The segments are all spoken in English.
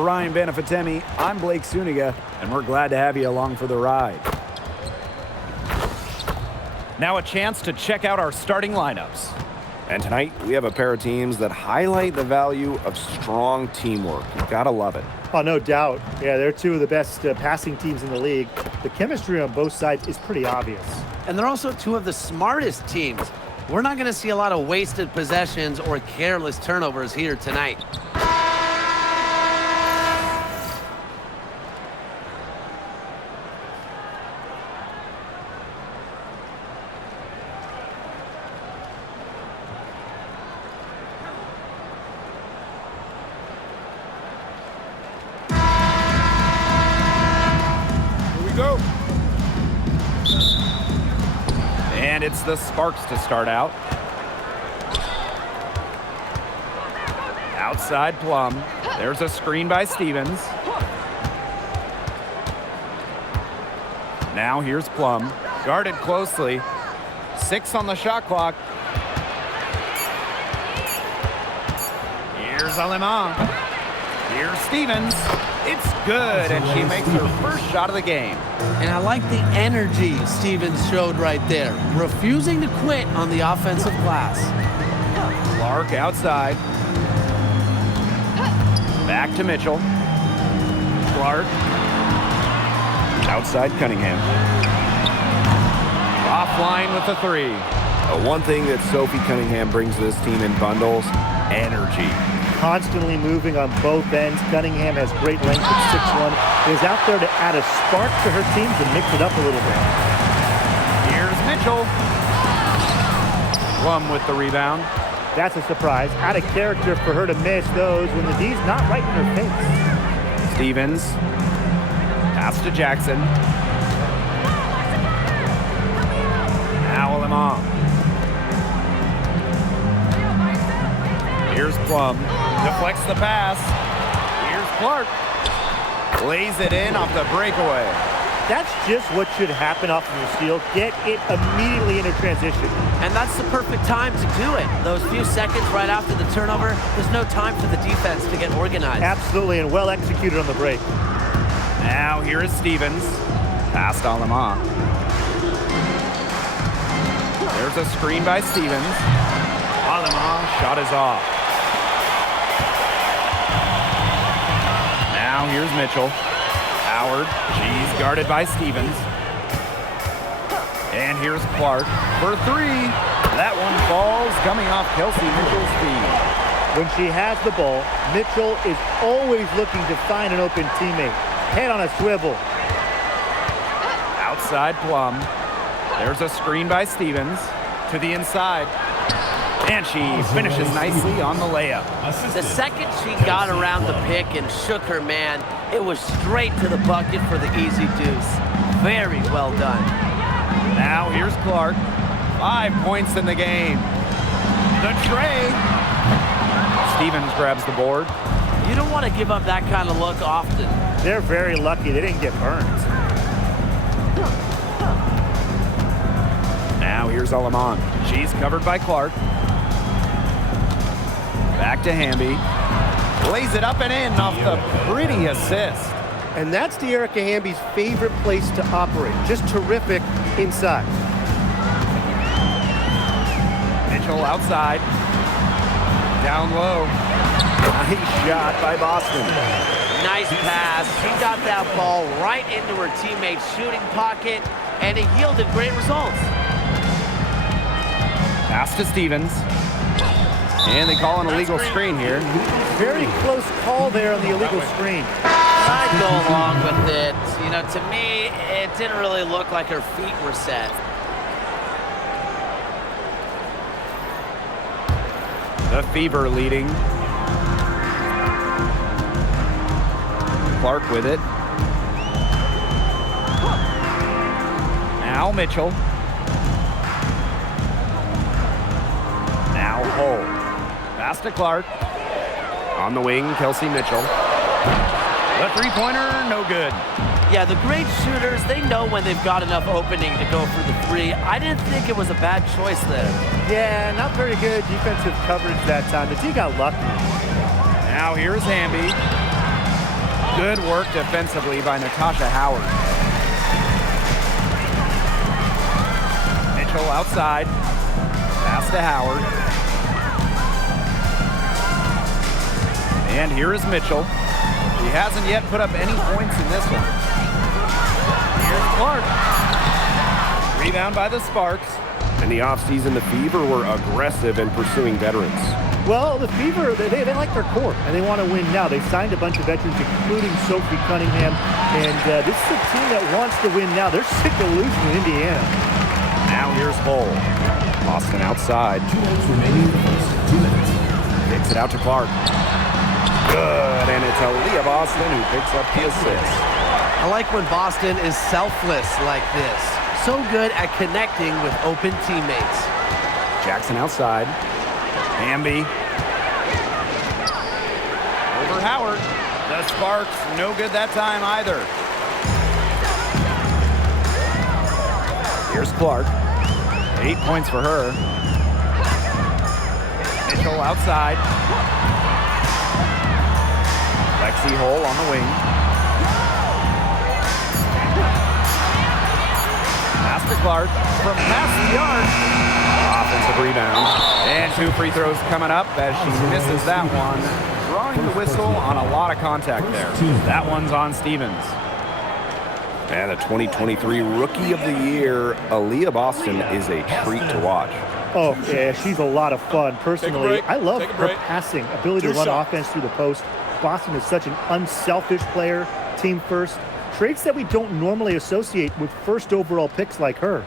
Brian Benefatemi. I'm Blake Suniga, and we're glad to have you along for the ride. Now a chance to check out our starting lineups. And tonight, we have a pair of teams that highlight the value of strong teamwork. You gotta love it. Oh, no doubt. Yeah, they're two of the best passing teams in the league. The chemistry on both sides is pretty obvious. And they're also two of the smartest teams. We're not going to see a lot of wasted possessions or careless turnovers here tonight. Go. And it's the Sparks to start out. Outside Plum. There's a screen by Stevens. Now here's Plum. Guarded closely. 6 on the shot clock. Here's Alemán. Here's Stevens. It's good, and she makes her first shot of the game. And I like the energy Stevens showed right there, refusing to quit on the offensive glass. Clark outside. Back to Mitchell. Clark. Outside Cunningham. Offline with the 3. One thing that Sophie Cunningham brings to this team in bundles, energy. Constantly moving on both ends. Cunningham has great length at 6'1". Is out there to add a spark to her team to mix it up a little bit. Here's Mitchell. Plum with the rebound. That's a surprise. Out of character for her to miss those when the D's not right in her face. Stevens. Pass to Jackson. Now Alemán. Here's Plum. Deflects the pass. Here's Clark. Lays it in off the breakaway. That's just what should happen off of the steal. Get it immediately into transition. And that's the perfect time to do it. Those few seconds right after the turnover, there's no time for the defense to get organized. Absolutely, and well executed on the break. Now here is Stevens. Past Alemán. There's a screen by Stevens. Alemán shot is off. Now here's Mitchell. Howard. She's guarded by Stevens. And here's Clark for 3. That one falls coming off Kelsey Mitchell's feet. When she has the ball, Mitchell is always looking to find an open teammate. Head on a swivel. Outside Plum. There's a screen by Stevens to the inside. And she finishes nicely on the layup. The second she got around the pick and shook her man, it was straight to the bucket for the easy deuce. Very well done. Now here's Clark. 5 points in the game. The tray. Stevens grabs the board. You don't want to give up that kind of look often. They're very lucky they didn't get burned. Now here's Alemán. She's covered by Clark. Back to Hamby. Lays it up and in off the pretty assist. And that's De'Erica Hamby's favorite place to operate. Just terrific inside. Mitchell outside. Down low. Nice shot by Boston. Nice pass. She got that ball right into her teammate's shooting pocket, and it yielded great results. Pass to Stevens. And they call an illegal screen here. Very close call there on the illegal screen. I'd go along with it. You know, to me, it didn't really look like her feet were set. The Fever leading. Clark with it. Now Mitchell. Now Hull. Pass to Clark. On the wing, Kelsey Mitchell. The three-pointer, no good. Yeah, the great shooters, they know when they've got enough opening to go for the 3. I didn't think it was a bad choice there. Yeah, not very good defensive coverage that time. The D got lucky. Now here's Hamby. Good work defensively by Natasha Howard. Mitchell outside. Pass to Howard. And here is Mitchell. She hasn't yet put up any points in this one. Here's Clark. Rebound by the Sparks. In the offseason, the Fever were aggressive in pursuing veterans. Well, the Fever, they like their core, and they want to win now. They signed a bunch of veterans, including Sophie Cunningham, and this is a team that wants to win now. They're sick of losing in Indiana. Now here's Hull. Boston outside. 2 minutes remaining in the first 2 minutes. Kicks it out to Clark. Good, and it's Aaliyah Boston who picks up the assist. I like when Boston is selfless like this. So good at connecting with open teammates. Jackson outside. Hamby. Over Howard. The Sparks, no good that time either. Here's Clark. 8 points for her. Mitchell outside. Lexi Hull on the wing. Pass to Clark from past the arc. Offensive rebound. And 2 free throws coming up as she misses that one. Drawing the whistle on a lot of contact there. That one's on Stevens. And the 2023 Rookie of the Year, Aaliyah Boston, is a treat to watch. Oh, yeah, she's a lot of fun. Personally, I love her passing, ability to run offense through the post. Boston is such an unselfish player, team first. Traits that we don't normally associate with first overall picks like her.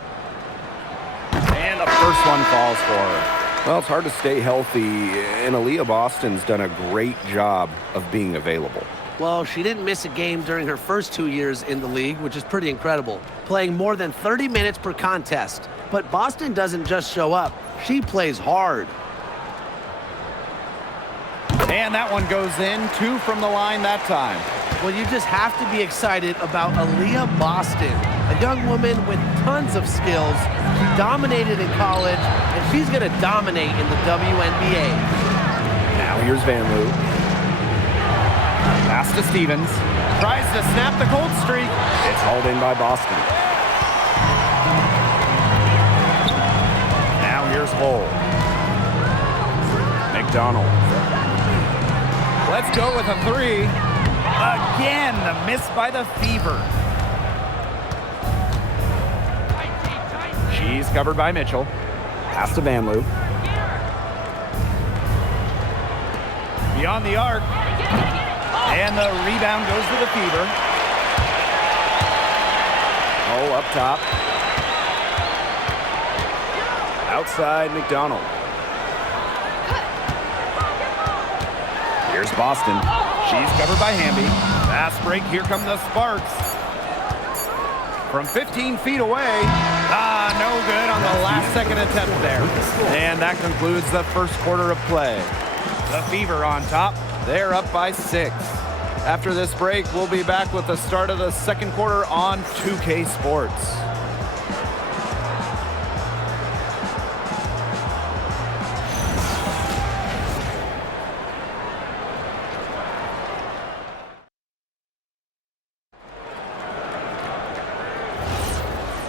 And the first one falls for her. Well, it's hard to stay healthy, and Aaliyah Boston's done a great job of being available. Well, she didn't miss a game during her first 2 years in the league, which is pretty incredible, playing more than 30 minutes per contest. But Boston doesn't just show up, she plays hard. And that one goes in, 2 from the line that time. Well, you just have to be excited about Aaliyah Boston, a young woman with tons of skills. She dominated in college, and she's going to dominate in the WNBA. Now here's Van Loo. Pass to Stevens. Tries to snap the cold streak. It's hauled in by Boston. Now here's Hull. McDonald. Let's go with a 3. Again, the miss by the Fever. She's covered by Mitchell. Pass to Van Loo. Beyond the arc. And the rebound goes to the Fever. Oh, up top. Outside, McDonald. Here's Boston. She's covered by Hamby. Fast break, here come the Sparks. From 15 feet away. No good on the last second attempt there. And that concludes the first quarter of play. The Fever on top. They're up by 6. After this break, we'll be back with the start of the second quarter on 2K Sports.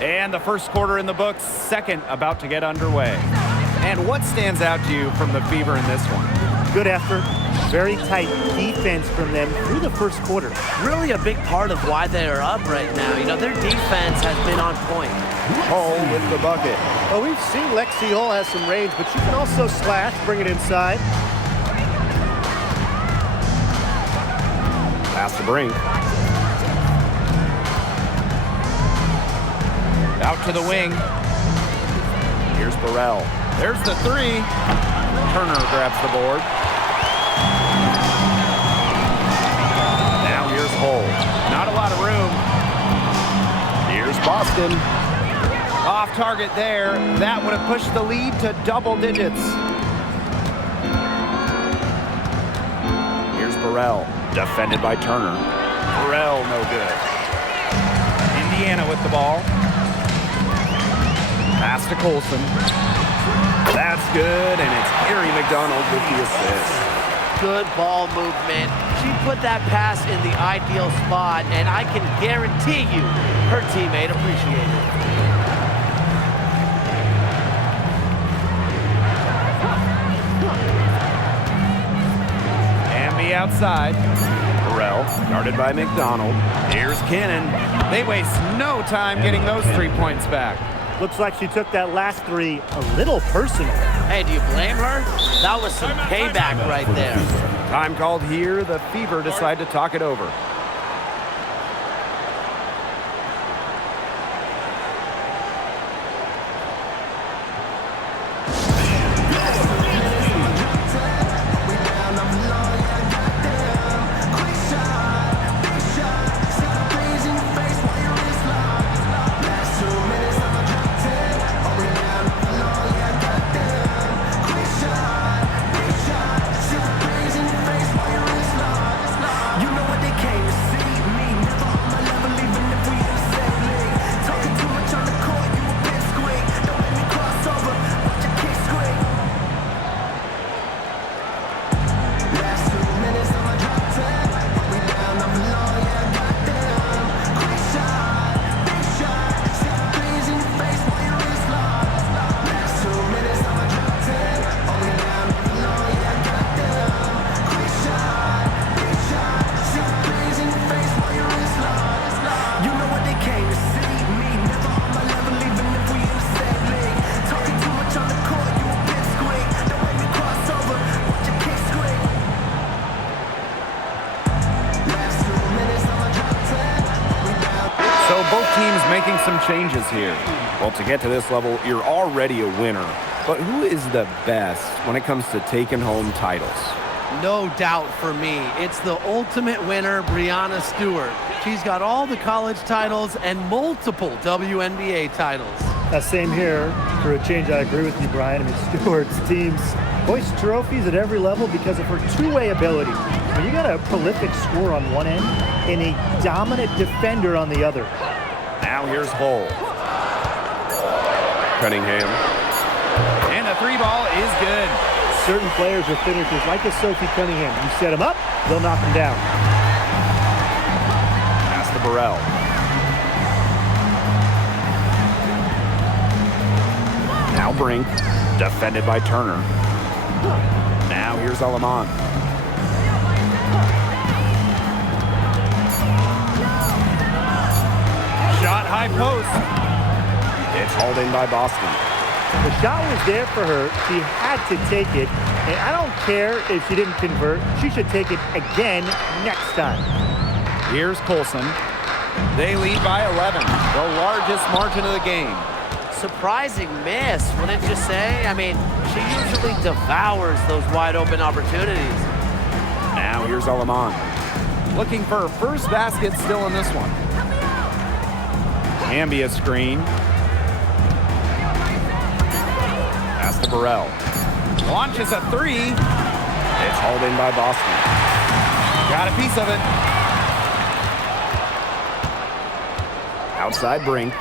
And the first quarter in the books, second about to get underway. And what stands out to you from the Fever in this one? Good effort, very tight defense from them through the first quarter. Really a big part of why they are up right now. You know, their defense has been on point. Hull with the bucket. Well, we've seen Lexi Hull has some range, but she can also slash, bring it inside. Pass to Brink. Out to the wing. Here's Burrell. There's the 3. Turner grabs the board. Now here's Hull. Not a lot of room. Here's Boston. Off target there. That would have pushed the lead to double digits. Here's Burrell. Defended by Turner. Burrell, no good. Indiana with the ball. Pass to Colson. That's good, and it's Harry McDonald with the assist. good ball movement. She put that pass in the ideal spot, and I can guarantee you her teammate appreciated it. Hamby outside. Burrell, guarded by McDonald. Here's Cannon. They waste no time getting those 3 points back. Looks like she took that last three a little personal. Hey, do you blame her? That was some payback right there. Time called here. The Fever decide to talk it over. So both teams making some changes here. Well, to get to this level, you're already a winner. But who is the best when it comes to taking home titles? No doubt for me. It's the ultimate winner, Breanna Stewart. She's got all the college titles and multiple WNBA titles. Same here. For a change, I agree with you, Brian. I mean, Stewart's teams hoist trophies at every level because of her two-way ability. I mean, you got a prolific scorer on one end and a dominant defender on the other. Now here's Hull. Cunningham. And the 3-ball is good. Certain players are finishers, like a Sophie Cunningham. You set them up, they'll knock them down. Pass to Burrell. Now Brink, defended by Turner. Now here's Alaman. Shot high post. It's hauled in by Boston. The shot was there for her. She had to take it. And I don't care if she didn't convert. She should take it again next time. Here's Colson. They lead by 11, the largest margin of the game. Surprising miss, wouldn't you say? I mean, she usually devours those wide open opportunities. Now here's Alaman. Looking for her first basket still in this one. Hamby a screen. Pass to Burrell. Launches a 3. It's hauled in by Boston. Got a piece of it. Outside Brink.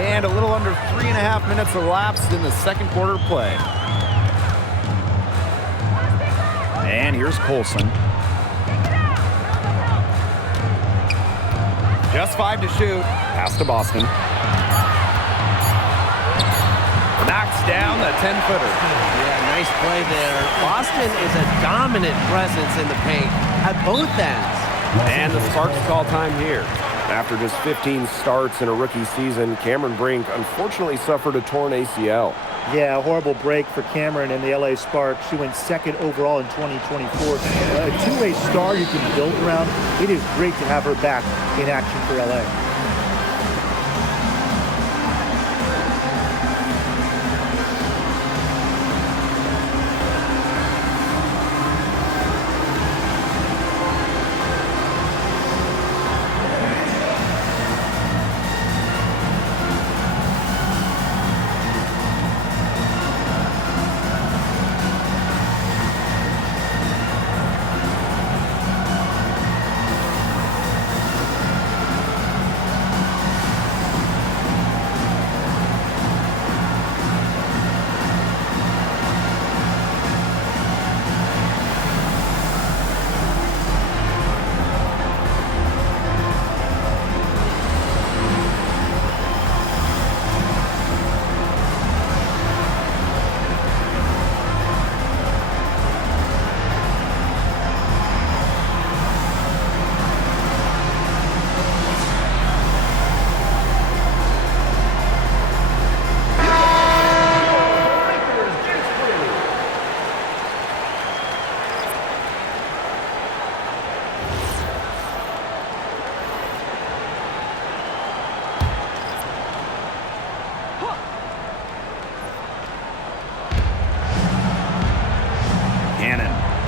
And a little under 3.5 minutes elapsed in the second quarter play. And here's Colson. Just 5 to shoot. Pass to Boston. Knocks down the 10-footer. Yeah, nice play there. Boston is a dominant presence in the paint at both ends. And the Sparks call time here. After just 15 starts in a rookie season, Cameron Brink unfortunately suffered a torn ACL. Yeah, a horrible break for Cameron and the LA Sparks. She went second overall in 2024. A two-way star you can build around. It is great to have her back in action for LA.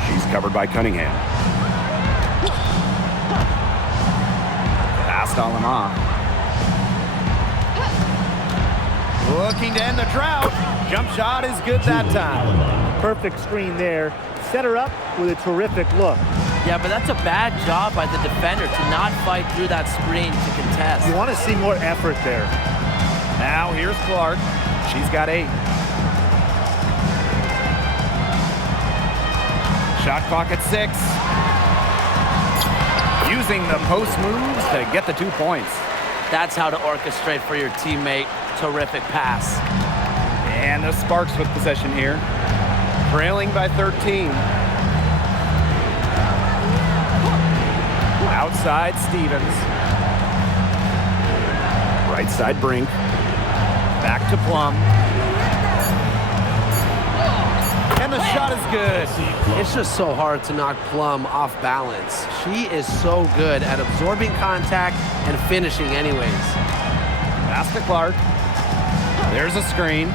She's covered by Cunningham. Past Alama. Looking to end the drought. Jump shot is good that time. Perfect screen there. Set her up with a terrific look. Yeah, but that's a bad job by the defender to not fight through that screen to contest. You want to see more effort there. Now here's Clark. She's got 8. Shot clock at 6. Using the post moves to get the 2 points. That's how to orchestrate for your teammate. Terrific pass. And the Sparks with possession here. Trailing by 13. Outside Stevens. Right side Brink. Back to Plum. And the shot is good. It's just so hard to knock Plum off balance. She is so good at absorbing contact and finishing anyways. Pass to Clark. There's a screen.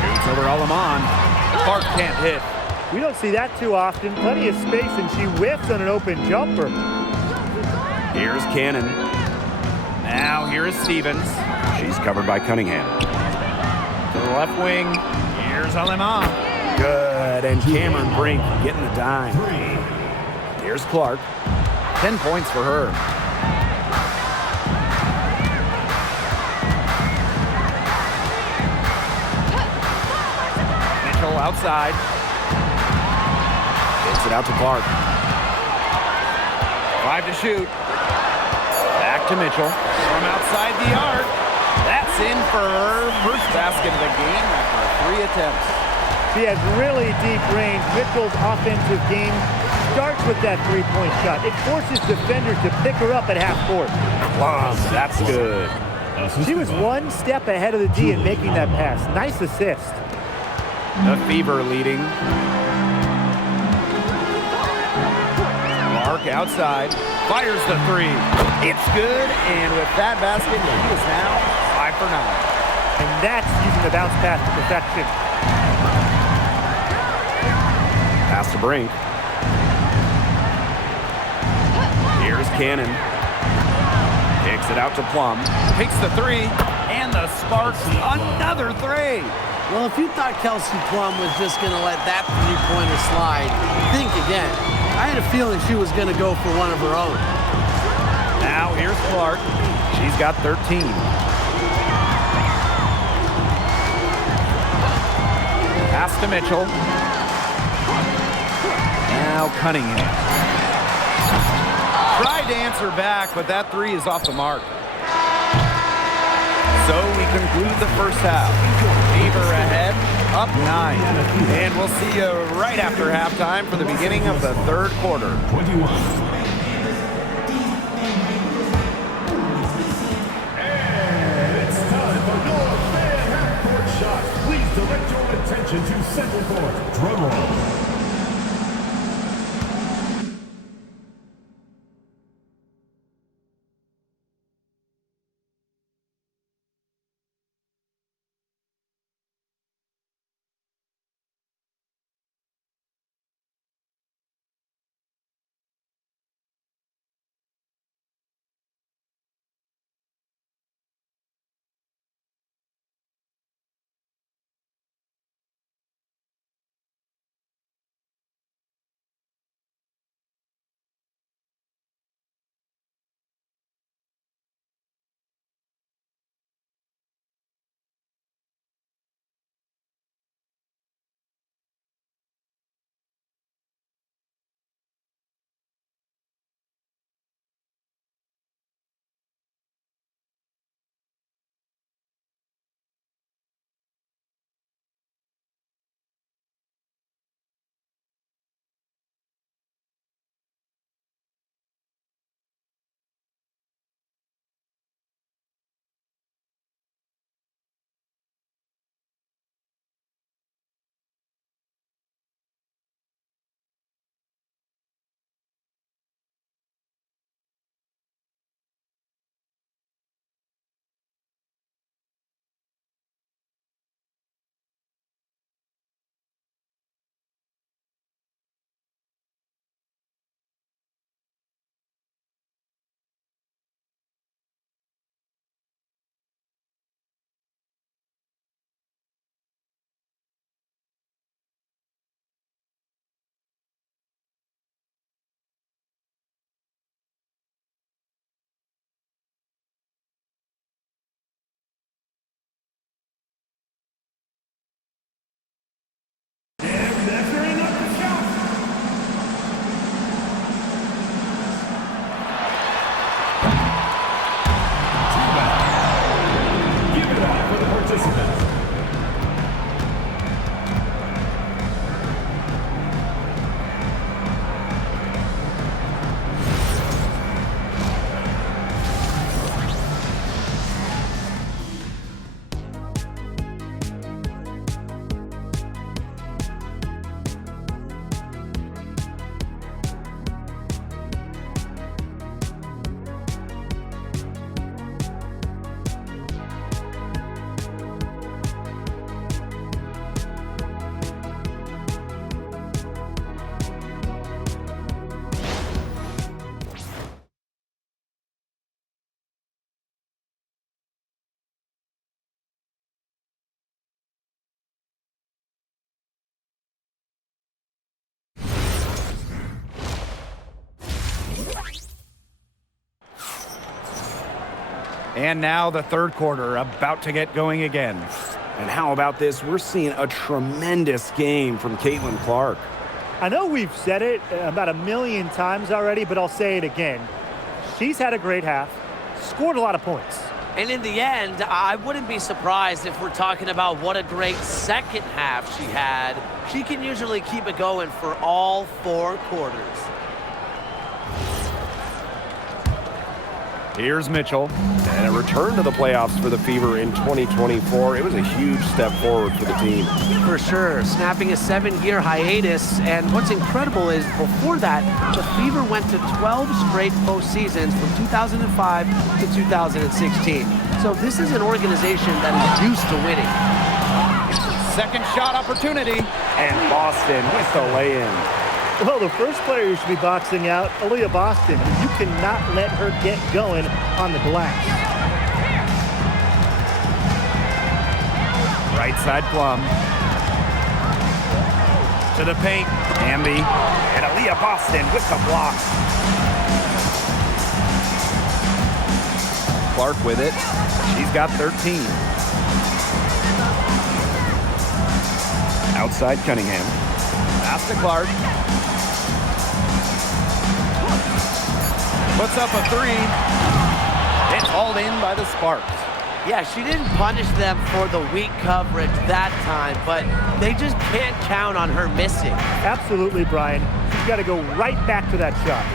Shoots over Alaman. Clark can't hit. We don't see that too often. Plenty of space, and she whiffs on an open jumper. Here's Cannon. Now here is Stevens. She's covered by Cunningham. To the left wing. Here's Alaman. Good, and Cameron Brink getting the dime. Here's Clark. 10 points for her. Mitchell outside. Gets it out to Clark. 5 to shoot. Back to Mitchell. From outside the arc. That's in for her first basket of the game after 3 attempts. She has really deep range. Mitchell's offensive game starts with that three-point shot. It forces defenders to pick her up at half court. Wow, that's good. She was one step ahead of the D in making that pass. Nice assist. The Fever leading. Clark outside. Fires the 3. It's good, and with that basket, he is now 5 for 9. And that's using the bounce pass to perfection. Pass to Brink. Here's Cannon. Kicks it out to Plum. Takes the 3, and the Sparks another 3. Well, if you thought Kelsey Plum was just going to let that three-pointer slide, think again. I had a feeling she was going to go for one of her own. Now here's Clark. She's got 13. Pass to Mitchell. Now Cunningham. Tried to answer back, but that 3 is off the mark. So we conclude the first half. Fever ahead, up 9. And we'll see you right after halftime for the beginning of the third quarter. 21. It's time for your fan half-court shot. Please direct your attention to center court. Drum roll. And now the third quarter about to get going again. And how about this? We're seeing a tremendous game from Caitlin Clark. I know we've said it about 1,000,000 times already, but I'll say it again. She's had a great half, scored a lot of points. And in the end, I wouldn't be surprised if we're talking about what a great second half she had. She can usually keep it going for all 4 quarters. Here's Mitchell. And a return to the playoffs for the Fever in 2024. It was a huge step forward for the team. For sure, snapping a 7-year hiatus. And what's incredible is before that, the Fever went to 12 straight postseasons from 2005 to 2016. So this is an organization that is used to winning. Second shot opportunity. And Boston with the lay-in. Well, the first player you should be boxing out, Aaliyah Boston. You cannot let her get going on the glass. Right side Plum. To the paint. Hamby. And Aaliyah Boston with the block. Clark with it. She's got 13. Outside Cunningham. Pass to Clark. Puts up a 3. It's hauled in by the Sparks. Yeah, she didn't punish them for the weak coverage that time, but they just can't count on her missing. Absolutely, Brian. She's got to go right back to that shot.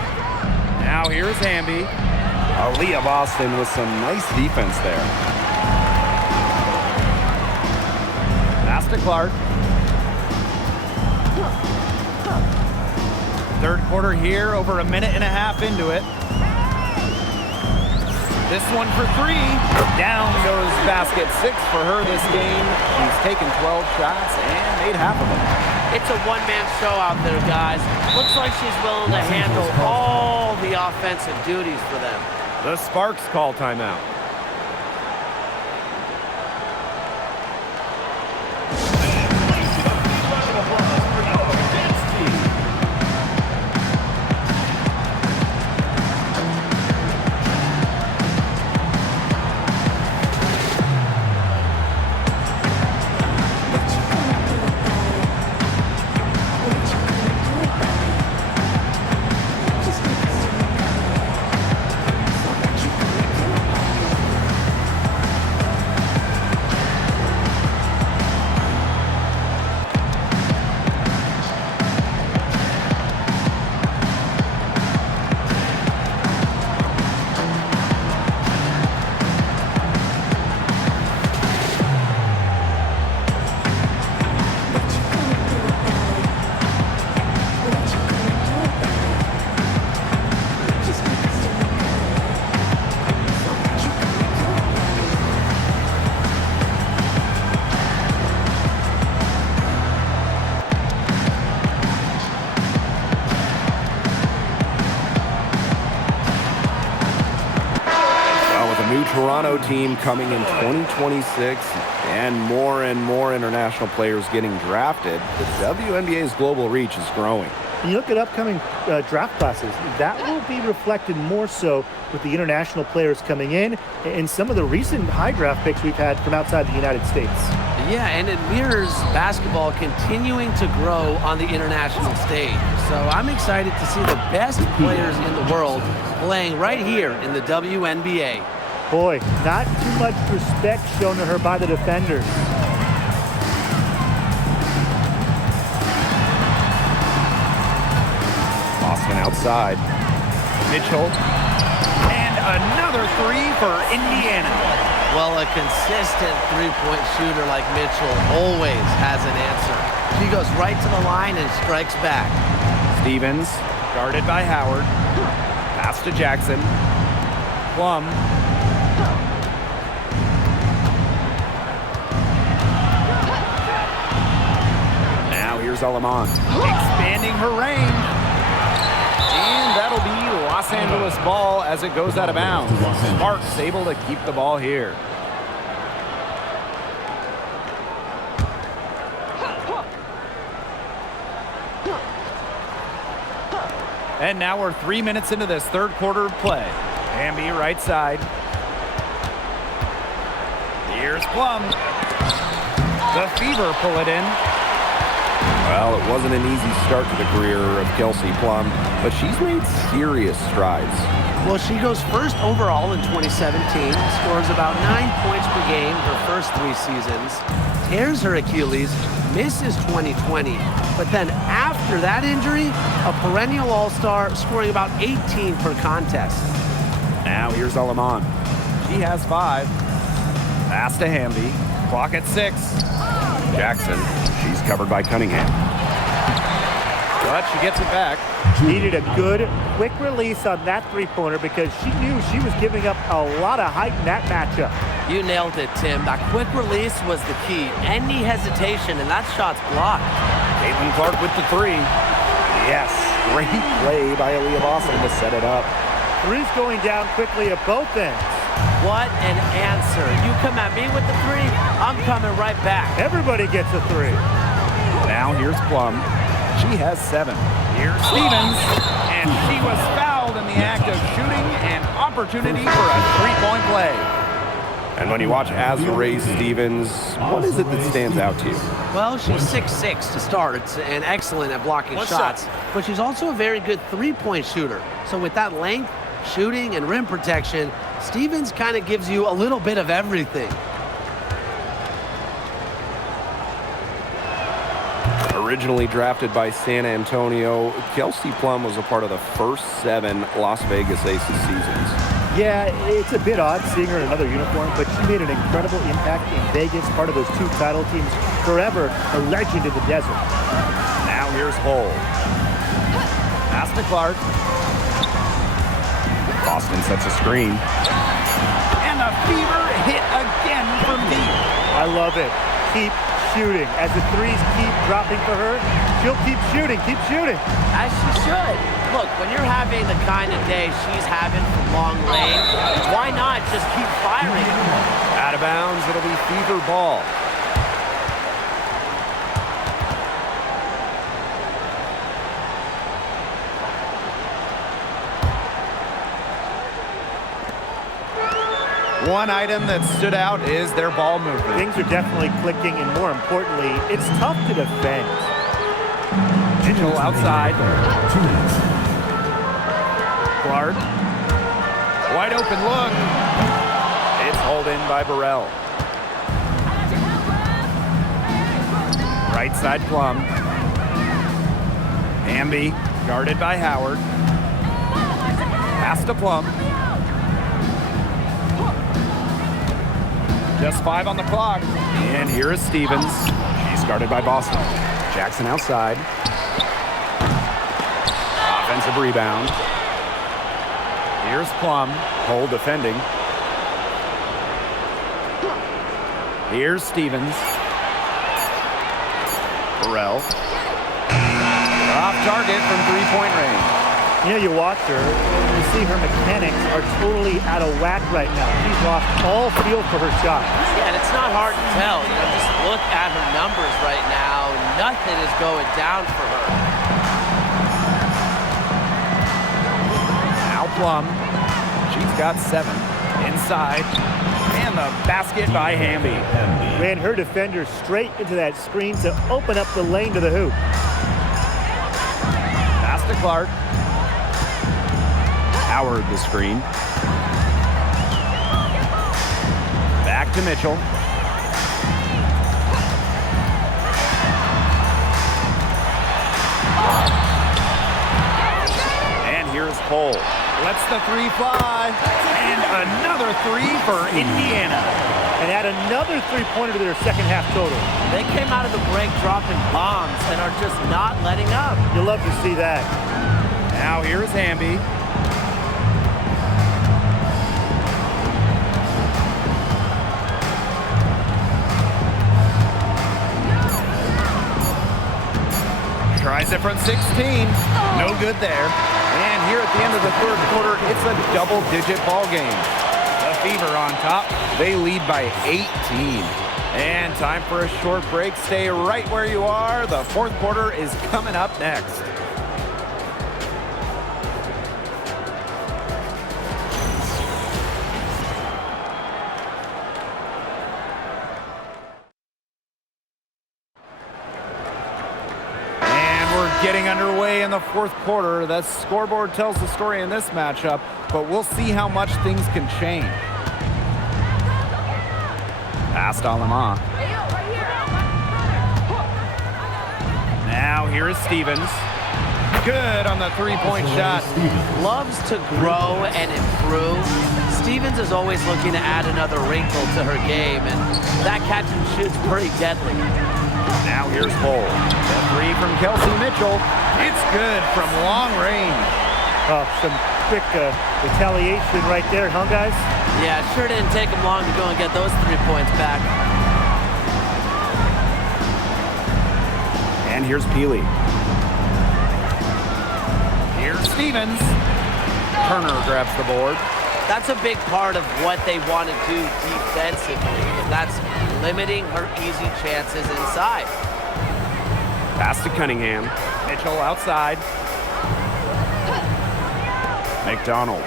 Now here's Hamby. Aaliyah Boston with some nice defense there. Pass to Clark. Third quarter here, over 1.5 minutes into it. This one for 3. Down goes basket 6 for her this game. She's taken 12 shots and made half of them. It's a one-man show out there, guys. Looks like she's willing to handle all the offensive duties for them. The Sparks call timeout. Toronto team coming in 2026 and more international players getting drafted, the WNBA's global reach is growing. And you look at upcoming draft classes, that will be reflected more so with the international players coming in and some of the recent high draft picks we've had from outside the United States. Yeah, and it mirrors basketball continuing to grow on the international stage. So I'm excited to see the best players in the world playing right here in the WNBA. Boy, not too much respect shown to her by the defenders. Boston outside. Mitchell. And another 3 for Indiana. Well, a consistent three-point shooter like Mitchell always has an answer. She goes right to the line and strikes back. Stevens, guarded by Howard. Pass to Jackson. Plum. Here's Alaman. Expanding her range. And that'll be Los Angeles ball as it goes out of bounds. Sparks able to keep the ball here. And now we're 3 minutes into this third quarter of play. Hamby right side. Here's Plum. The Fever pull it in. Well, it wasn't an easy start to the career of Kelsey Plum, but she's made serious strides. Well, she goes first overall in 2017, scores about 9 points per game her first 3 seasons, tears her Achilles, misses 2020, but then after that injury, a perennial all-star, scoring about 18 per contest. Now here's Alaman. She has 5. Pass to Hamby. Clock at 6. Jackson, she's covered by Cunningham. But she gets it back. Needed a good, quick release on that three-pointer because she knew she was giving up a lot of height in that matchup. You nailed it, Tim. That quick release was the key. Any hesitation, and that shot's blocked. Caitlin Clark with the 3. Yes, great play by Aaliyah Boston to set it up. Three's going down quickly at both ends. What an answer. You come at me with the 3, I'm coming right back. Everybody gets a 3. Now here's Plum. She has 7. Here's Stevens. And she was fouled in the act of shooting, an opportunity for a 3-point play. And when you watch Azurá Stevens, what is it that stands out to you? Well, she's 6'6" to start and excellent at blocking shots, but she's also a very good three-point shooter. So with that length, shooting, and rim protection, Stevens kind of gives you a little bit of everything. Originally drafted by San Antonio, Kelsey Plum was a part of the first 7 Las Vegas Aces seasons. Yeah, it's a bit odd seeing her in another uniform, but she made an incredible impact in Vegas, part of those 2 title teams, forever a legend in the desert. Now here's Hull. Pass to Clark. Boston sets a screen. And the Fever hit again from deep. I love it. Keep shooting. As the threes keep dropping for her, she'll keep shooting, As she should. Look, when you're having the kind of day she's having from long range, why not just keep firing? Out of bounds, it'll be Fever ball. One item that stood out is their ball movement. Things are definitely clicking, and more importantly, it's tough to defend. Mitchell outside. 2 minutes. Clark. Wide open look. It's hauled in by Burrell. Right side Plum. Hamby guarded by Howard. Pass to Plum. Just 5 on the clock. And here is Stevens. She's guarded by Boston. Jackson outside. Offensive rebound. Here's Plum. Hull defending. Here's Stevens. Burrell. Off target from 3-point range. You know, you watch her, and you see her mechanics are totally out of whack right now. She's lost all feel for her shot. Yeah, and it's not hard to tell. You know, just look at her numbers right now. Nothing is going down for her. Now Plum. She's got 7. Inside. And the basket by Hamby. Ran her defender straight into that screen to open up the lane to the hoop. Pass to Clark. Howard the screen. Back to Mitchell. And here's Hull. Lets the 3 fly. And another 3 for Indiana. And add another three-pointer to their second half total. They came out of the break dropping bombs and are just not letting up. You'll love to see that. Now here's Hamby. Tries it from 16. No good there. And here at the end of the 3rd quarter, it's a double-digit ball game. The Fever on top. They lead by 18. And time for a short break. Stay right where you are. The 4th quarter is coming up next. Getting underway in the fourth quarter. The scoreboard tells the story in this matchup, but we'll see how much things can change. Past Alama. Now here is Stevens. Good on the three-point shot. Loves to grow and improve. Stevens is always looking to add another wrinkle to her game, and that catch and shoot's pretty deadly. Now here's Bull. The three from Kelsey Mitchell. It's good from long range. Oh, some quick retaliation right there, huh, guys? Yeah, sure didn't take him long to go and get those 3 points back. And here's Peely. Here's Stevens. Turner grabs the board. That's a big part of what they want to do defensively, and that's limiting her easy chances inside. Pass to Cunningham. Mitchell outside. McDonald.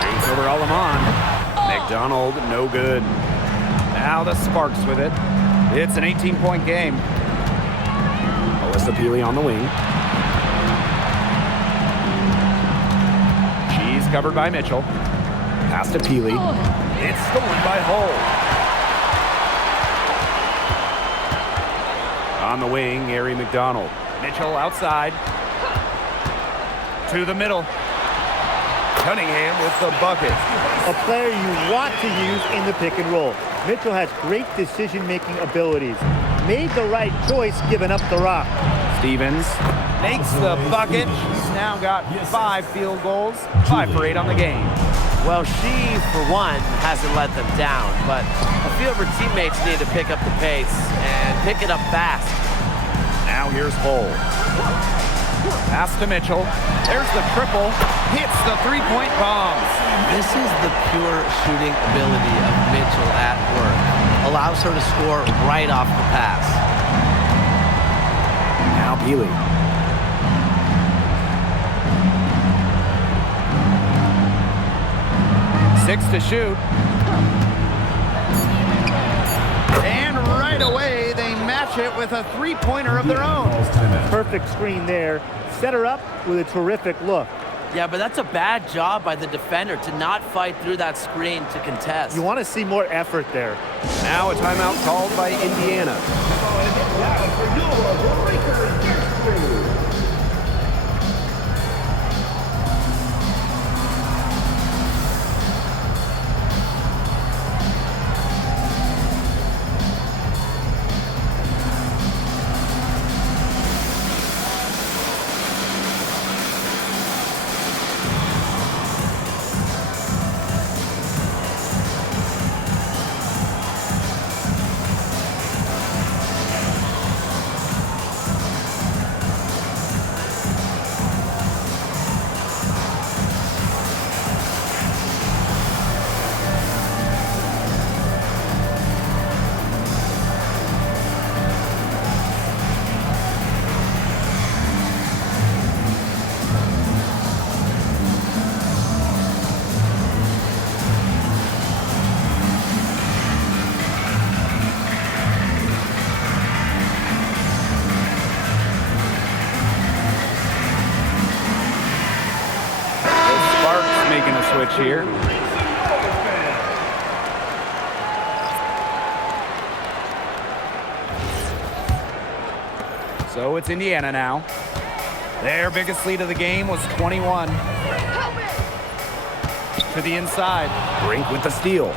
Brings over Alaman. McDonald, no good. Now the Sparks with it. It's an 18-point game. Alyssa Peely on the wing. She's covered by Mitchell. Pass to Peely. It's stolen by Hull. On the wing, Ari McDonald. Mitchell outside. To the middle. Cunningham with the bucket. A player you want to use in the pick and roll. Mitchell has great decision-making abilities. Made the right choice giving up the rock. Stevens makes the bucket. She's now got 5 field goals, 5 for 8 on the game. Well, she, for one, hasn't let them down, but a few of her teammates need to pick up the pace and pick it up fast. Now here's Hull. Pass to Mitchell. There's the triple. Hits the three-point bombs. This is the pure shooting ability of Mitchell at work. Allows her to score right off the pass. Now Peely. 6 to shoot. And right away, they match it with a three-pointer of their own. Perfect screen there. Set her up with a terrific look. Yeah, but that's a bad job by the defender to not fight through that screen to contest. You want to see more effort there. Now a timeout called by Indiana. Here. So it's Indiana now. Their biggest lead of the game was 21. To the inside. Brink with the steal.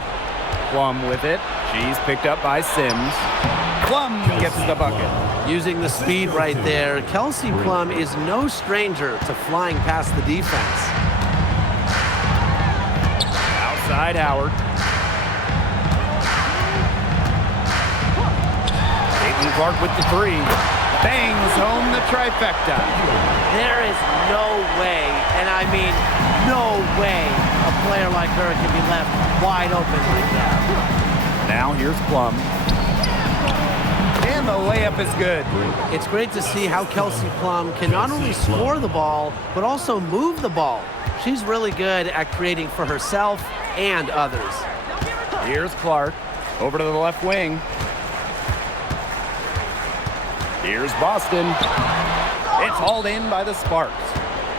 Plum with it. She's picked up by Sims. Plum gets the bucket. Using the speed right there, Kelsey Plum is no stranger to flying past the defense. Outside Howard. Caitlin Clark with the three. Bangs home the trifecta. There is no way, and I mean no way, a player like her can be left wide open like that. Now here's Plum. And the layup is good. It's great to see how Kelsey Plum can not only score the ball, but also move the ball. She's really good at creating for herself and others. Here's Clark. Over to the left wing. Here's Boston. It's hauled in by the Sparks.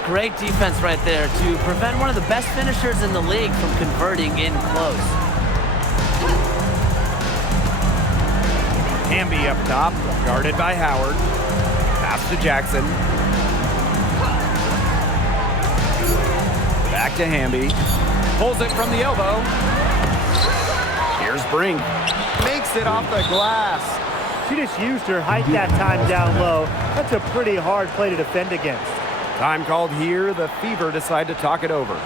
Great defense right there to prevent one of the best finishers in the league from converting in close. Hamby up top, guarded by Howard. Pass to Jackson. Back to Hamby. Pulls it from the elbow. Here's Brink. Makes it off the glass. She just used her height that time down low. That's a pretty hard play to defend against. Time called here. The Fever decide to talk it over.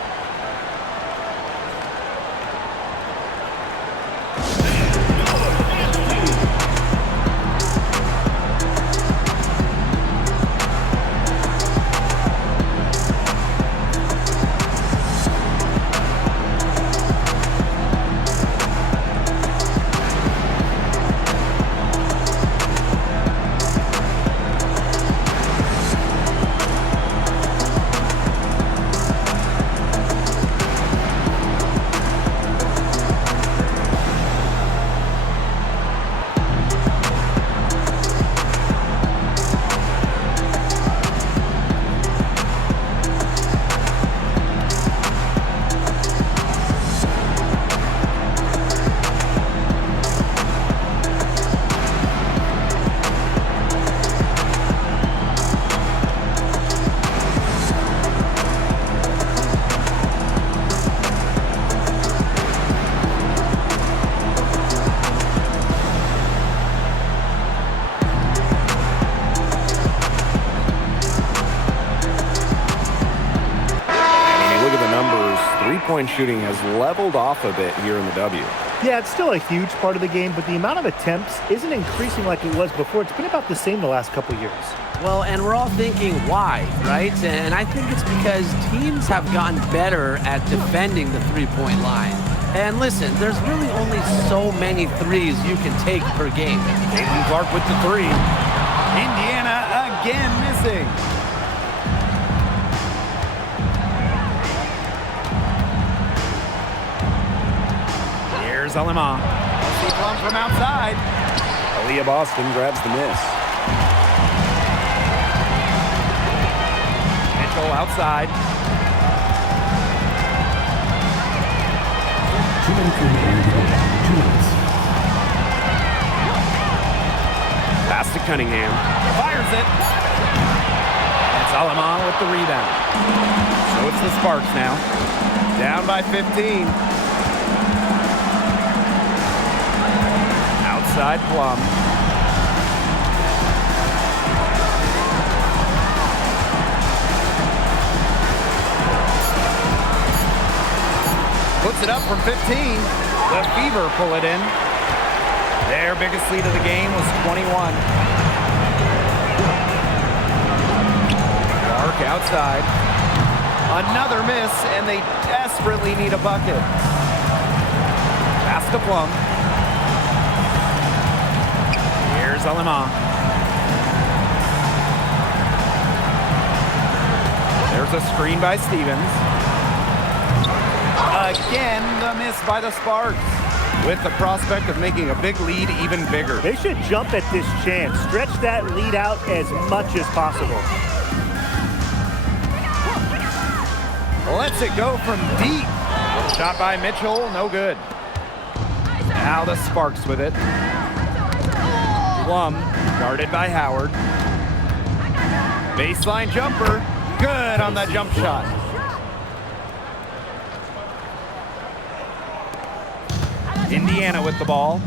Three-point shooting has leveled off a bit here in the W. Yeah, it's still a huge part of the game, but the amount of attempts isn't increasing like it was before. It's been about the same the last couple years. Well, and we're all thinking why, right? And I think it's because teams have gotten better at defending the three-point line. And listen, there's really only so many threes you can take per game. Caitlin Clark with the three. Indiana again missing. Here's Alema. See Plum from outside. Aaliyah Boston grabs the miss. Mitchell outside. Pass to Cunningham. Fires it. It's Alema with the rebound. So it's the Sparks now. Down by 15. Outside Plum. Puts it up from 15. The Fever pull it in. Their biggest lead of the game was 21. Clark outside. Another miss, and they desperately need a bucket. Pass to Plum. Here's Alema. There's a screen by Stevens. Again, the miss by the Sparks, with the prospect of making a big lead even bigger. They should jump at this chance. Stretch that lead out as much as possible. Lets it go from deep. Shot by Mitchell, no good. Now the Sparks with it. Plum, guarded by Howard. Baseline jumper, good on the jump shot. Indiana with the ball.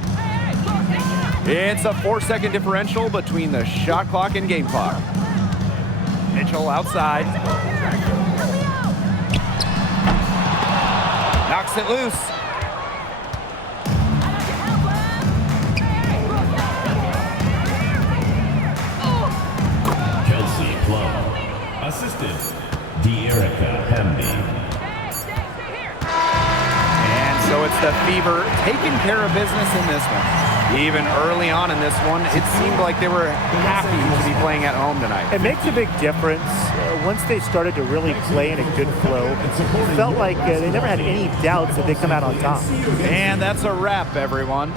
It's a 4-second differential between the shot clock and game clock. Mitchell outside. Knocks it loose. Kelsey Plum. Assistant, De'Erica Hamby. So it's the Fever taking care of business in this one. Even early on in this one, it seemed like they were happy to be playing at home tonight. It makes a big difference. Once they started to really play in a good flow, it felt like they never had any doubts that they come out on top. And that's a wrap, everyone.